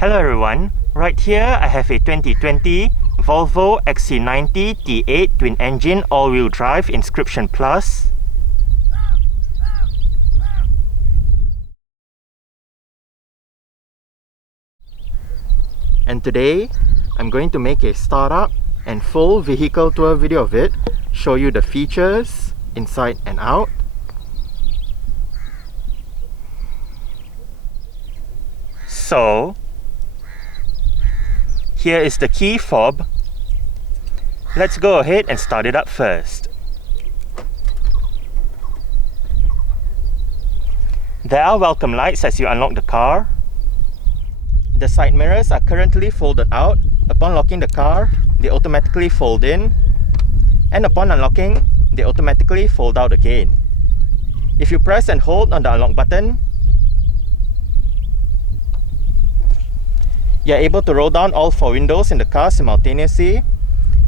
Hello everyone, right here I have a 2020 Volvo XC90 T5 twin-engine all-wheel drive Inscription Plus. And today, I'm going to make a startup and full vehicle tour video of it, show you the features inside and out. So, here is the key fob. Let's go ahead and start it up first. There are welcome lights as you unlock the car. The side mirrors are currently folded out. Upon locking the car, they automatically fold in. And upon unlocking, they automatically fold out again. If you press and hold on the unlock button, you're able to roll down all 4 windows in the car simultaneously,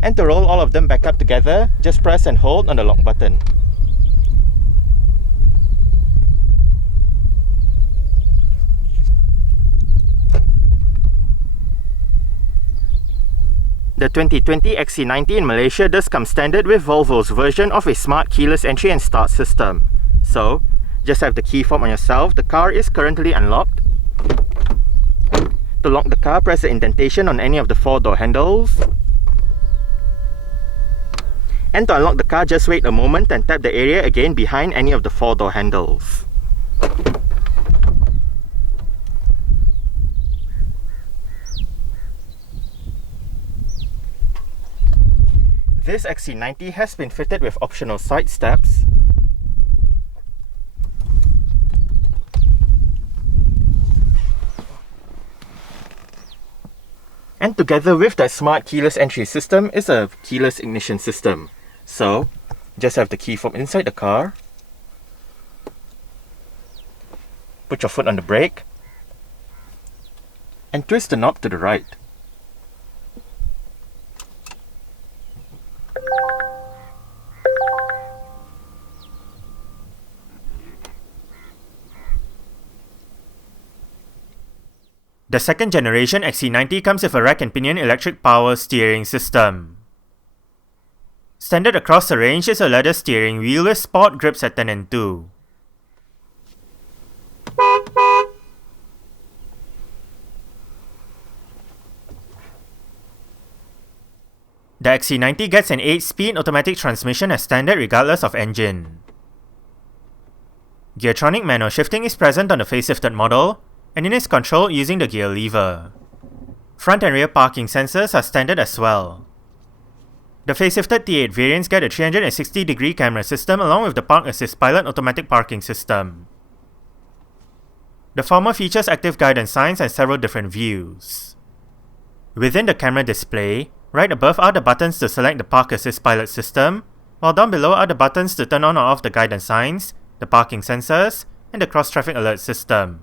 and to roll all of them back up together, just press and hold on the lock button. The 2020 XC90 in Malaysia does come standard with Volvo's version of a smart keyless entry and start system. So, just have the key fob on yourself. The car is currently unlocked. To lock the car, press the indentation on any of the 4 door handles. And to unlock the car, just wait a moment and tap the area again behind any of the 4 door handles. This XC90 has been fitted with optional side steps. And together with that smart keyless entry system is a keyless ignition system. So, just have the key fob inside the car. Put your foot on the brake. And twist the knob to the right. The second generation XC90 comes with a rack and pinion electric power steering system. Standard across the range is a leather steering wheel with sport grips at 10 and 2. The XC90 gets an 8-speed automatic transmission as standard regardless of engine. Geartronic manual shifting is present on the facelifted model, and it is controlled using the gear lever. Front and rear parking sensors are standard as well. The facelifted T8 variants get a 360-degree camera system along with the Park Assist Pilot automatic parking system. The former features active guidance signs and several different views. Within the camera display, right above are the buttons to select the Park Assist Pilot system, while down below are the buttons to turn on or off the guidance signs, the parking sensors, and the cross-traffic alert system.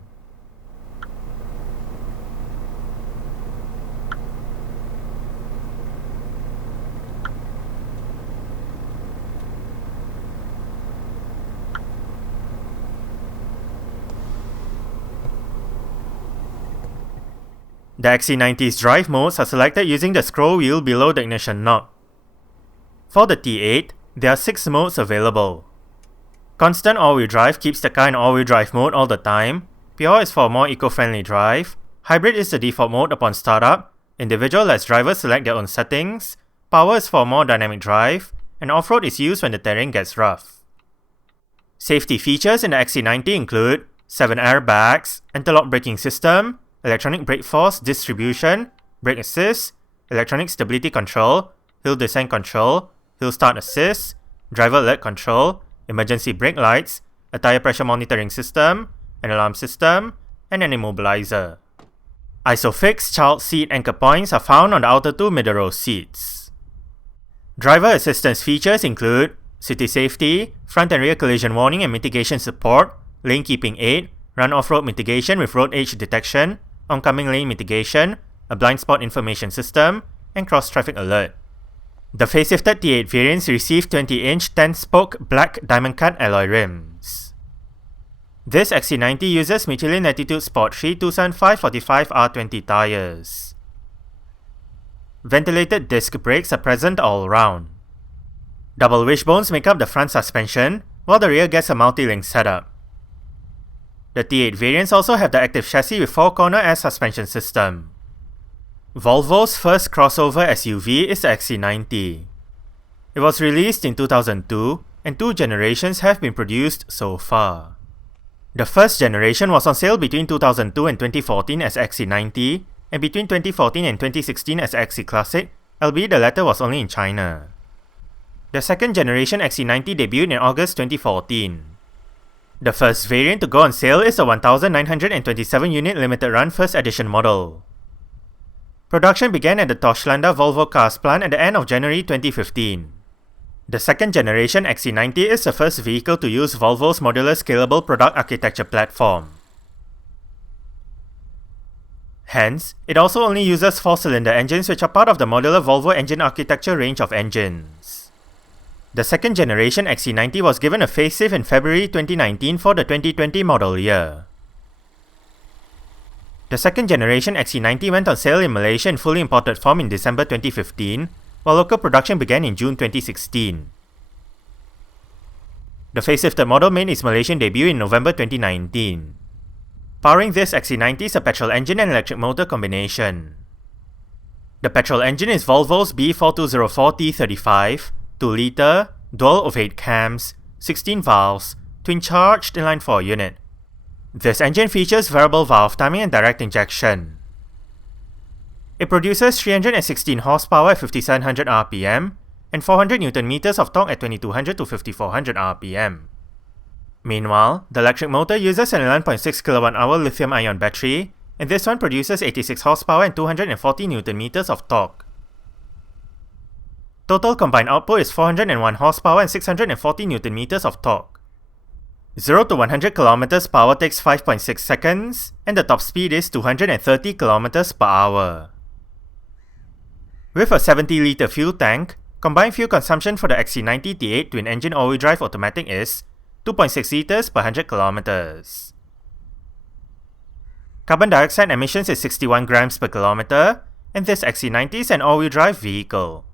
The XC90's drive modes are selected using the scroll wheel below the ignition knob. For the T8, there are 6 modes available. Constant all-wheel drive keeps the car in all-wheel drive mode all the time. Pure is for a more eco-friendly drive. Hybrid is the default mode upon startup. Individual lets drivers select their own settings. Power is for a more dynamic drive. And off-road is used when the terrain gets rough. Safety features in the XC90 include 7 airbags, anti-lock braking system, electronic brake force distribution, brake assist, electronic stability control, hill descent control, hill start assist, driver alert control, emergency brake lights, a tire pressure monitoring system, an alarm system, and an immobilizer. Isofix child seat anchor points are found on the outer 2 middle row seats. Driver assistance features include city safety, front and rear collision warning and mitigation support, lane keeping aid, run off-road mitigation with road edge detection, oncoming lane mitigation, a blind spot information system, and cross-traffic alert. The facelifted T8 variants receive 20-inch 10-spoke black diamond-cut alloy rims. This XC90 uses Michelin Latitude Sport 3 275/45 R20 tyres. Ventilated disc brakes are present all round. Double wishbones make up the front suspension, while the rear gets a multi-link setup. The T8 variants also have the active chassis with 4-corner air suspension system. Volvo's first crossover SUV is the XC90. It was released in 2002, and 2 generations have been produced so far. The first generation was on sale between 2002 and 2014 as XC90, and between 2014 and 2016 as XC Classic, albeit the latter was only in China. The second generation XC90 debuted in August 2014. The first variant to go on sale is the 1927 unit limited run first edition model. Production began at the Torslanda Volvo Cars plant at the end of January 2015. The second generation XC90 is the first vehicle to use Volvo's modular scalable product architecture platform. Hence, it also only uses 4-cylinder engines which are part of the modular Volvo engine architecture range of engines. The second generation XC90 was given a facelift in February 2019 for the 2020 model year. The second generation XC90 went on sale in Malaysia in fully imported form in December 2015, while local production began in June 2016. The facelifted model made its Malaysian debut in November 2019. Powering this XC90 is a petrol engine and electric motor combination. The petrol engine is Volvo's B4204 T35, 2-litre, dual of 8 cams, 16 valves, twin-charged inline-4 unit. This engine features variable valve timing and direct injection. It produces 316 horsepower at 5700 rpm and 400 Nm of torque at 2200 to 5400 rpm. Meanwhile, the electric motor uses an 11.6 kWh lithium-ion battery, and this one produces 86 horsepower and 240 Nm of torque. Total combined output is 401 horsepower and 640 Nm of torque. 0 to 100 km per hour takes 5.6 seconds, and the top speed is 230 km per hour. With a 70-litre fuel tank, combined fuel consumption for the XC90 T8 twin-engine all-wheel drive automatic is 2.6 litres per 100 km. Carbon dioxide emissions is 61 grams per kilometer, and this XC90 is an all-wheel drive vehicle.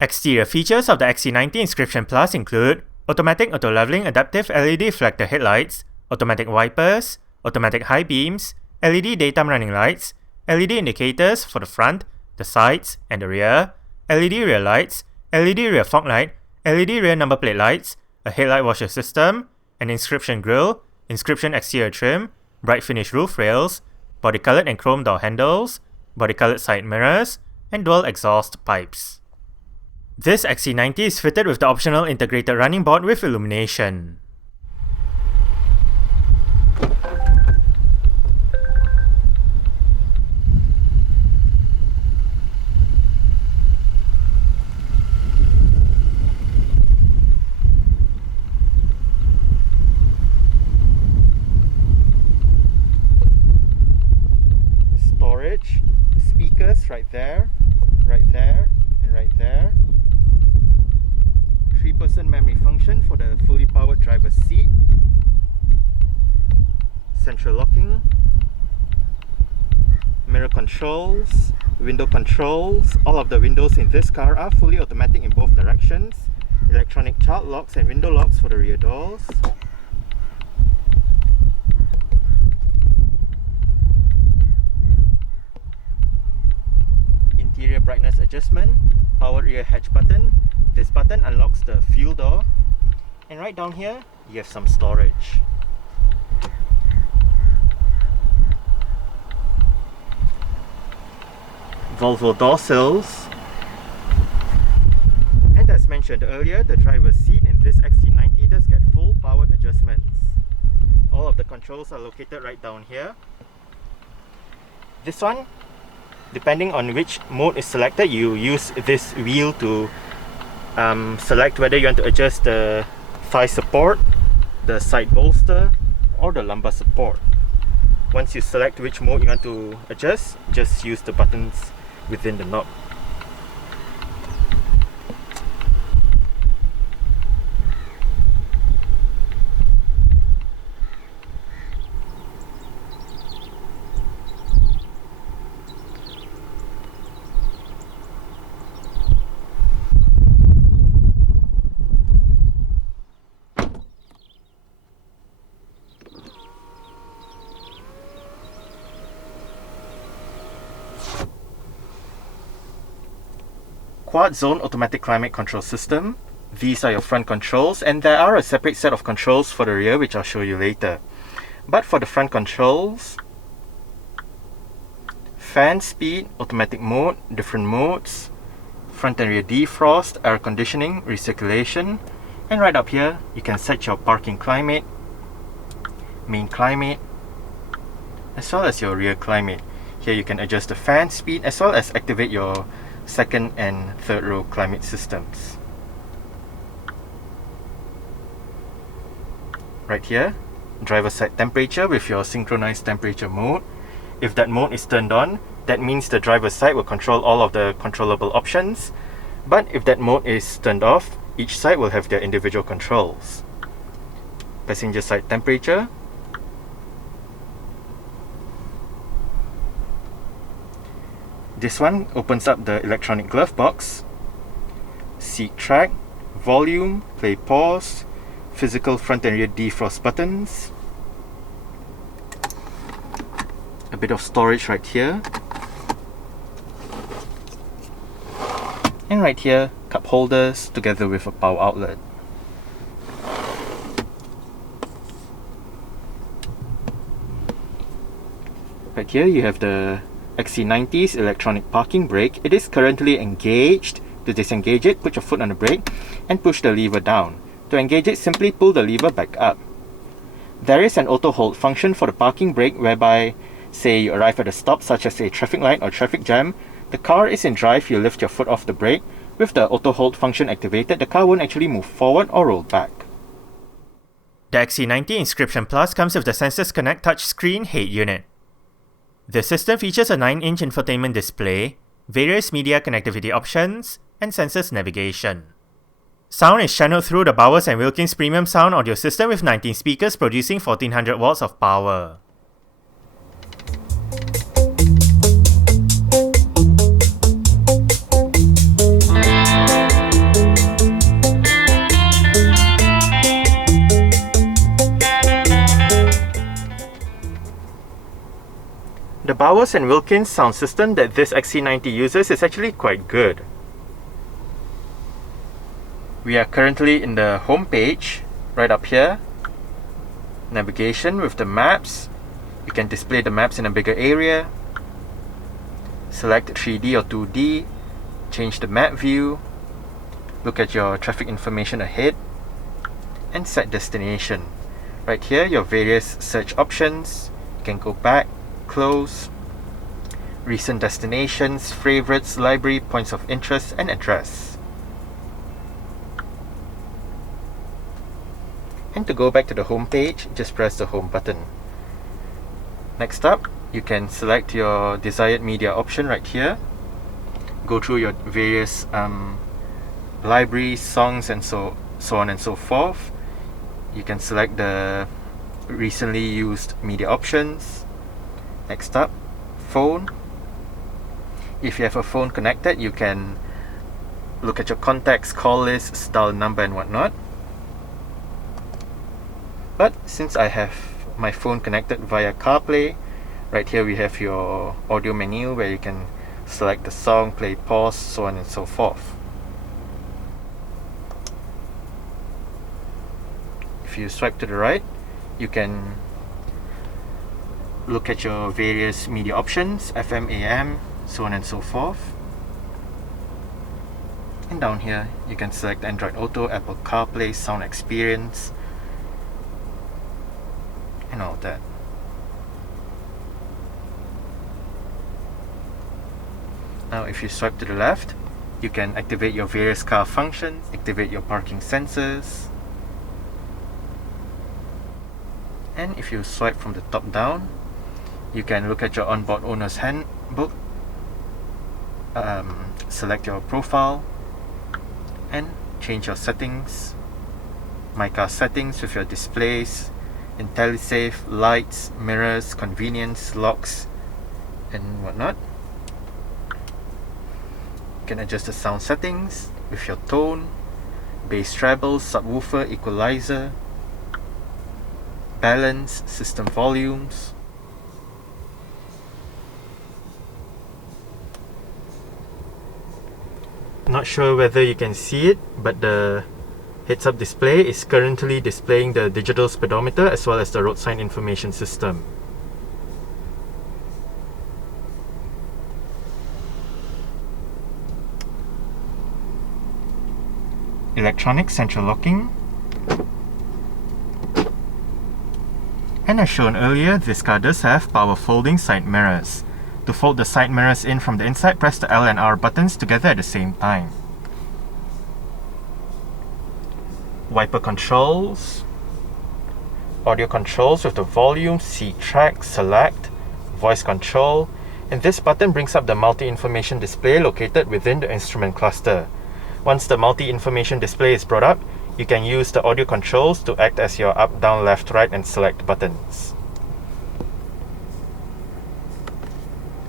Exterior features of the XC90 Inscription Plus include automatic auto-leveling adaptive LED reflector headlights, automatic wipers, automatic high beams, LED daytime running lights, LED indicators for the front, the sides, and the rear, LED rear lights, LED rear fog light, LED rear number plate lights, a headlight washer system, an inscription grille, inscription exterior trim, bright finish roof rails, body-colored and chrome door handles, body-colored side mirrors, and dual exhaust pipes. This XC90 is fitted with the optional integrated running board with illumination. Storage, speakers right there, and right there. 3-person memory function for the fully powered driver's seat. Central locking. Mirror controls, window controls. All of the windows in this car are fully automatic in both directions. Electronic child locks and window locks for the rear doors. Interior brightness adjustment, powered rear hatch button. This button unlocks the fuel door, and right down here you have some storage. Volvo door sills, and as mentioned earlier, the driver's seat in this XC90 does get full powered adjustments. All of the controls are located right down here. This one, depending on which mode is selected, you use this wheel to select whether you want to adjust the thigh support, the side bolster, or the lumbar support. Once you select which mode you want to adjust, just use the buttons within the knob. quad zone automatic climate control system. These are your front controls, and there are a separate set of controls for the rear, which I'll show you later. But for the front controls, fan speed, automatic mode, different modes, front and rear defrost, air conditioning, recirculation, and right up here you can set your parking climate, main climate, as well as your rear climate. Here you can adjust the fan speed as well as activate your second and third row climate systems. Right here, driver side temperature with your synchronized temperature mode. If that mode is turned on, that means the driver's side will control all of the controllable options. But if that mode is turned off, each side will have their individual controls. Passenger side temperature. This one opens up the electronic glove box. Seat track, volume, play pause, physical front and rear defrost buttons. A bit of storage right here. And right here, cup holders together with a power outlet. Right here you have the XC90's electronic parking brake. It is currently engaged. To disengage it, put your foot on the brake and push the lever down. To engage it, simply pull the lever back up. There is an auto hold function for the parking brake whereby, say you arrive at a stop such as a traffic light or traffic jam, the car is in drive, you lift your foot off the brake. With the auto hold function activated, the car won't actually move forward or roll back. The XC90 Inscription Plus comes with the Sensors Connect touchscreen head unit. The system features a 9-inch infotainment display, various media connectivity options, and sensors navigation. Sound is channeled through the Bowers & Wilkins premium sound audio system with 19 speakers producing 1400 watts of power. The Bowers & Wilkins sound system that this XC90 uses is actually quite good. We are currently in the home page, right up here. Navigation with the maps. You can display the maps in a bigger area. Select 3D or 2D. Change the map view. Look at your traffic information ahead. And set destination. Right here, your various search options. You can go back, close, recent destinations, favorites, library, points of interest, and address. And to go back to the home page, just press the home button. Next up, you can select your desired media option right here. Go through your various libraries, songs, and so on and so forth. You can select the recently used media options. Next up, phone. If you have a phone connected, you can look at your contacts, call list, dial number, and whatnot. But since I have my phone connected via CarPlay, right here we have your audio menu where you can select the song, play pause, so on and so forth. If you swipe to the right, you can look at your various media options, FM, AM, so on and so forth. And down here, you can select Android Auto, Apple CarPlay, Sound Experience, and all that. Now if you swipe to the left, you can activate your various car functions, activate your parking sensors. And if you swipe from the top down, you can look at your onboard owner's handbook, select your profile, and change your settings. My car settings with your displays, IntelliSafe, lights, mirrors, convenience, locks, and whatnot. You can adjust the sound settings with your tone, bass treble, subwoofer, equalizer, balance, system volumes. Not sure whether you can see it, but the heads-up display is currently displaying the digital speedometer as well as the road sign information system. Electronic central locking. And as shown earlier, this car does have power folding side mirrors. To fold the side mirrors in from the inside, press the L and R buttons together at the same time. Wiper controls, audio controls with the volume, seat track, select, voice control, and this button brings up the multi-information display located within the instrument cluster. Once the multi-information display is brought up, you can use the audio controls to act as your up, down, left, right, and select buttons.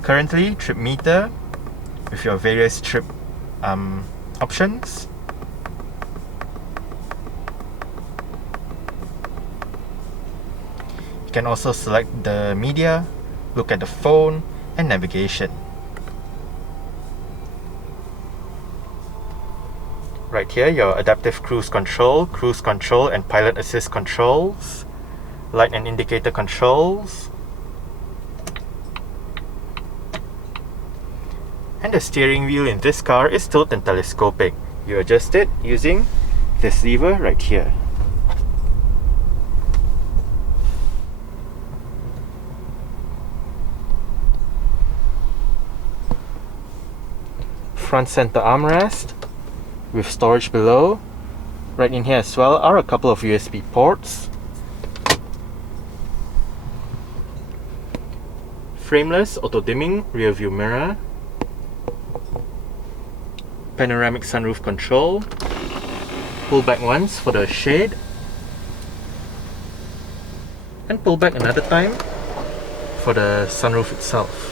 Currently, trip meter with your various trip options. You can also select the media, look at the phone, and navigation. Right here, your adaptive cruise control, and pilot assist controls, light and indicator controls, and the steering wheel in this car is tilt and telescopic. You adjust it using this lever right here. Front center armrest with storage below. Right in here as well are a couple of USB ports. Frameless auto dimming rear view mirror. Panoramic sunroof control. Pull back once for the shade. And pull back another time for the sunroof itself.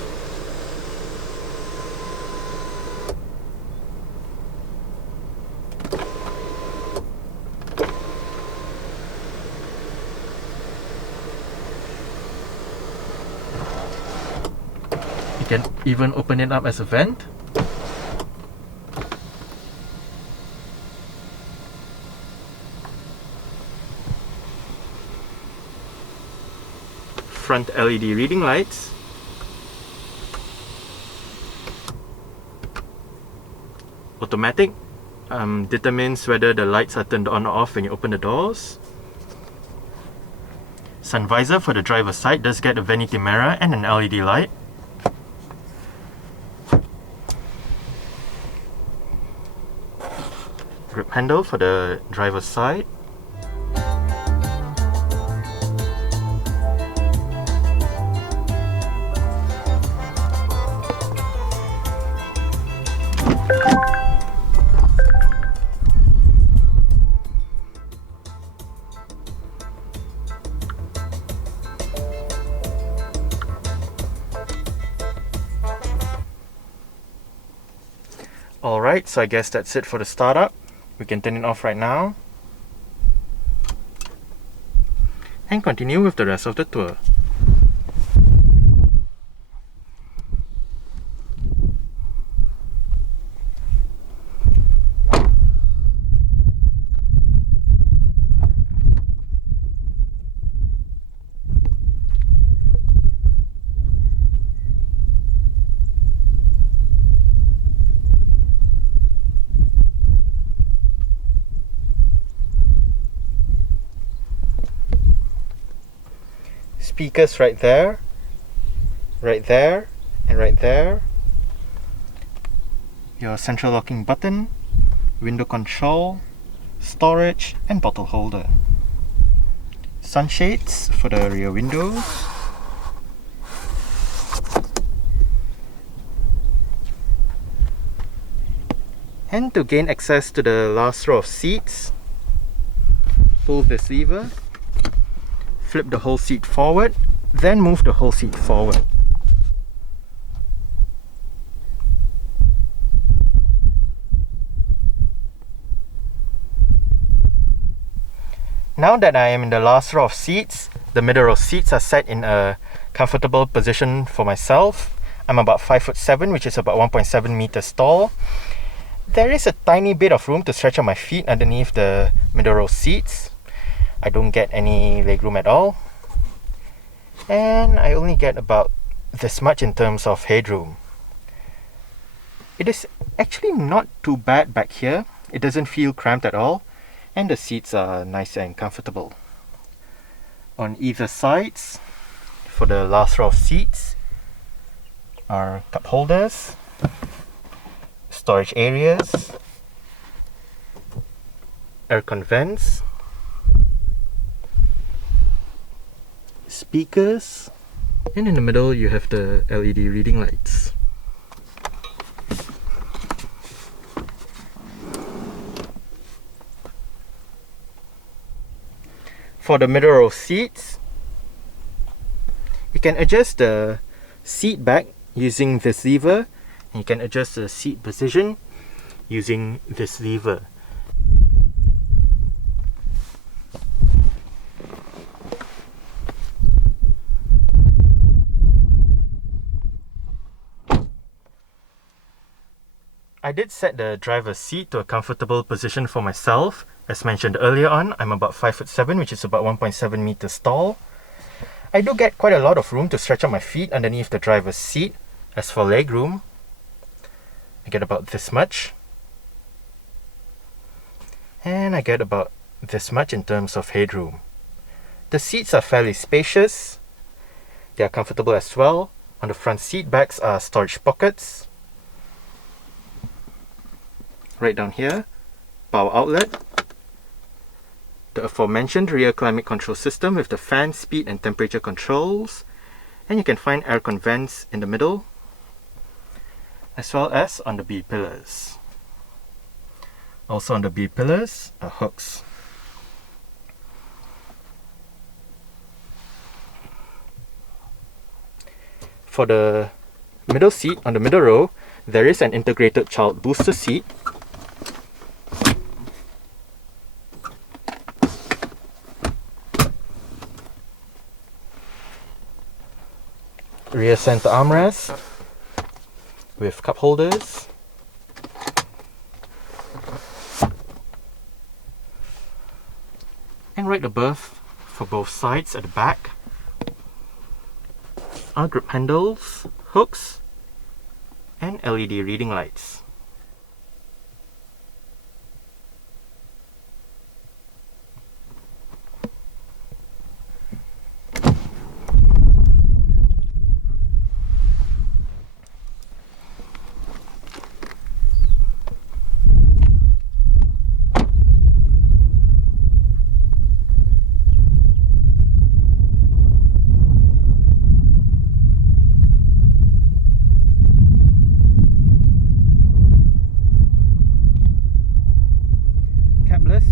You can even open it up as a vent. Front LED reading lights. Automatic determines whether the lights are turned on or off when you open the doors. Sun visor for the driver's side does get a vanity mirror and an LED light. Grip handle for the driver's side. Alright, so I guess that's it for the startup. We can turn it off right now and continue with the rest of the tour. Speakers right there, and right there. Your central locking button, window control, storage, and bottle holder. Sunshades for the rear windows. And to gain access to the last row of seats, pull this lever, flip the whole seat forward, then move the whole seat forward. Now that I am in the last row of seats, the middle row seats are set in a comfortable position for myself. I'm about 5'7", which is about 1.7 meters tall. There is a tiny bit of room to stretch out my feet underneath the middle row seats. I don't get any legroom at all. And I only get about this much in terms of headroom. It is actually not too bad back here. It doesn't feel cramped at all. And the seats are nice and comfortable. On either sides, for the last row of seats, are cup holders, storage areas, aircon vents, speakers, and in the middle you have the LED reading lights. For the middle row seats, you can adjust the seat back using this lever, and you can adjust the seat position using this lever. I did set the driver's seat to a comfortable position for myself. As mentioned earlier on, I'm about 5'7", which is about 1.7 meters tall. I do get quite a lot of room to stretch out my feet underneath the driver's seat. As for legroom, I get about this much. And I get about this much in terms of headroom. The seats are fairly spacious. They are comfortable as well. On the front seat backs are storage pockets. Right down here, power outlet. The aforementioned rear climate control system with the fan, speed and temperature controls. And you can find aircon vents in the middle, as well as on the B pillars. Also on the B pillars are hooks. For the middle seat, on the middle row, there is an integrated child booster seat. Rear center armrest with cup holders. And right above, for both sides at the back, are grip handles, hooks, and LED reading lights.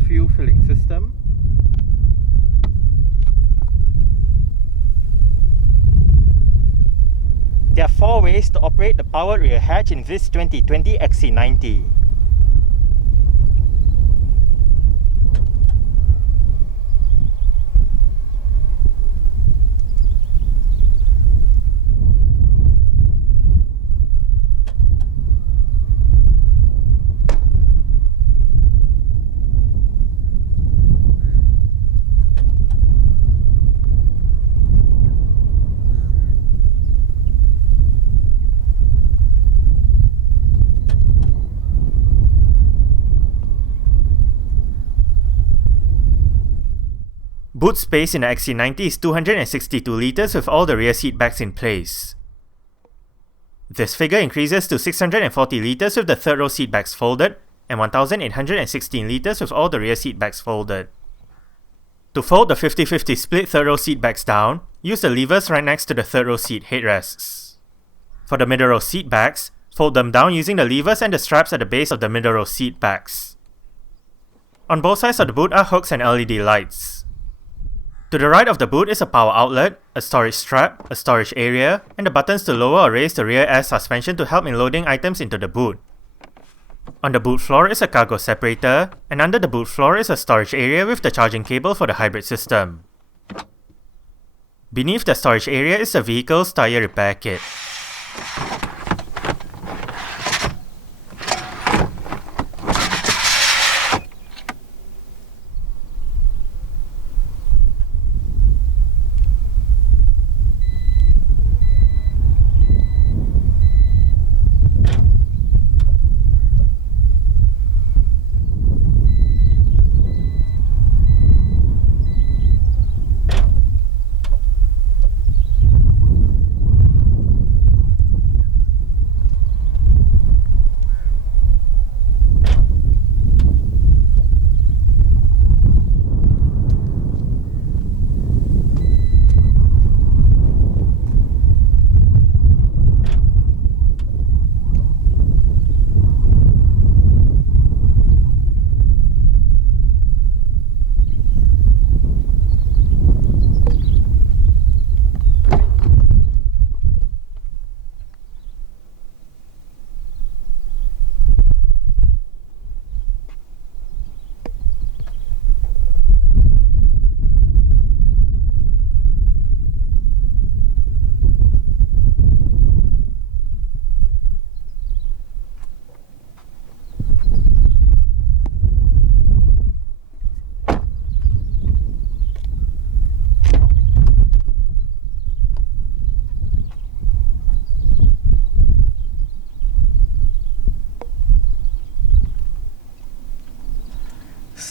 Fuel filling system. There are 4 ways to operate the powered rear hatch in this 2020 XC90. Boot space in the XC90 is 262 litres with all the rear seat backs in place. This figure increases to 640 litres with the third row seat backs folded and 1816 litres with all the rear seat backs folded. To fold the 50-50 split third row seat backs down, use the levers right next to the third row seat headrests. For the middle row seat backs, fold them down using the levers and the straps at the base of the middle row seat backs. On both sides of the boot are hooks and LED lights. To the right of the boot is a power outlet, a storage strap, a storage area, and the buttons to lower or raise the rear air suspension to help in loading items into the boot. On the boot floor is a cargo separator, and under the boot floor is a storage area with the charging cable for the hybrid system. Beneath the storage area is the vehicle's tyre repair kit.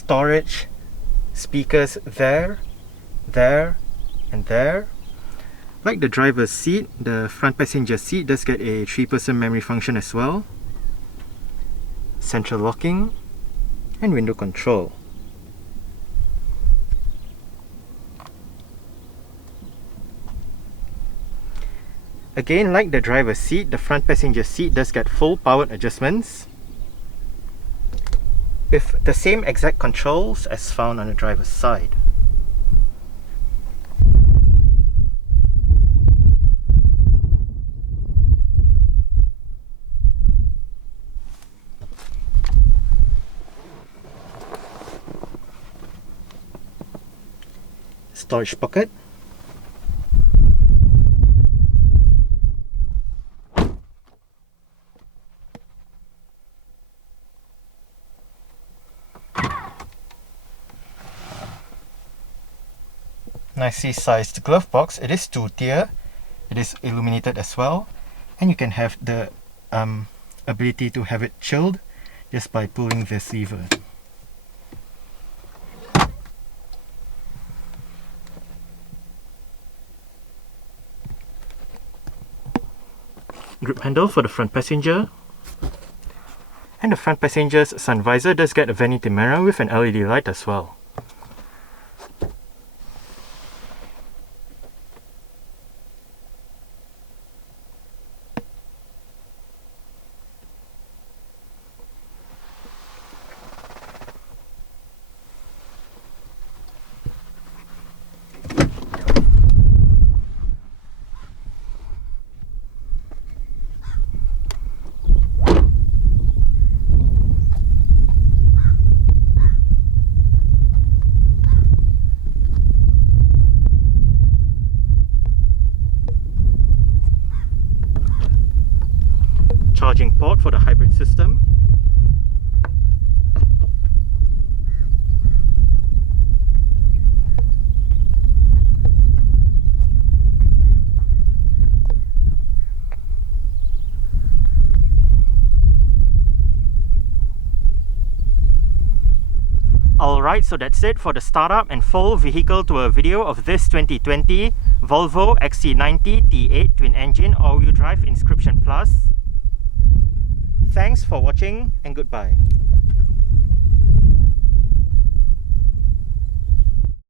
storage speakers there, there, and there. Like the driver's seat, the front passenger seat does get a 3-person memory function as well. Central locking and window control. Again, like the driver's seat, the front passenger seat does get full powered adjustments with the same exact controls as found on the driver's side. Storage pocket. Nicely sized glove box. It is 2-tier. It is illuminated as well, and you can have the ability to have it chilled just by pulling this lever. Grip handle for the front passenger, and the front passenger's sun visor does get a vanity mirror with an LED light as well. Charging port for the hybrid system. Alright, so that's it for the startup and full vehicle tour video of this 2020 Volvo XC90 T8 twin engine all-wheel drive Inscription Plus. Thanks for watching and goodbye.